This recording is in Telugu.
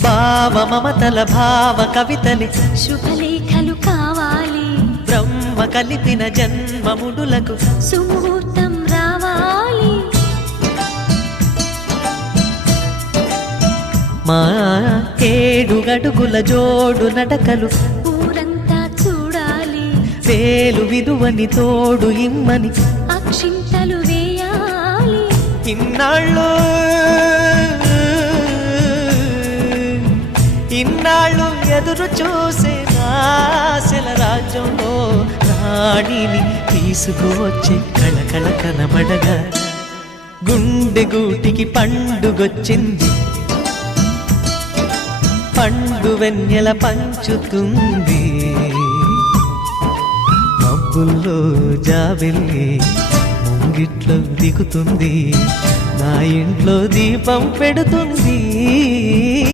భావ మమతల భావ కవితలి శుభలేఖలు కావాలి, బ్రహ్మ కలిపిన జన్మముడులకు సుముహూర్తం రావాలి. మా 7 అడుగుల జోడు నడకలు ఊరంతా చూడాలి, వేలు విలువని తోడు ఇమ్మని అక్షింతలు వేయాలి. ఇన్నాళ్ళు ఎదురు చూసే ఆశల రాజ్యంలో రాణిని తీసుకువచ్చే కళకళ కనబడగా గుండె గూటికి పండుగొచ్చింది, పండు వెన్నెల పంచుతుంది. మబ్బుల్లో జాబిల్లి ముంగిట్లో దిగుతుంది, నా ఇంట్లో దీపం పెడుతుంది.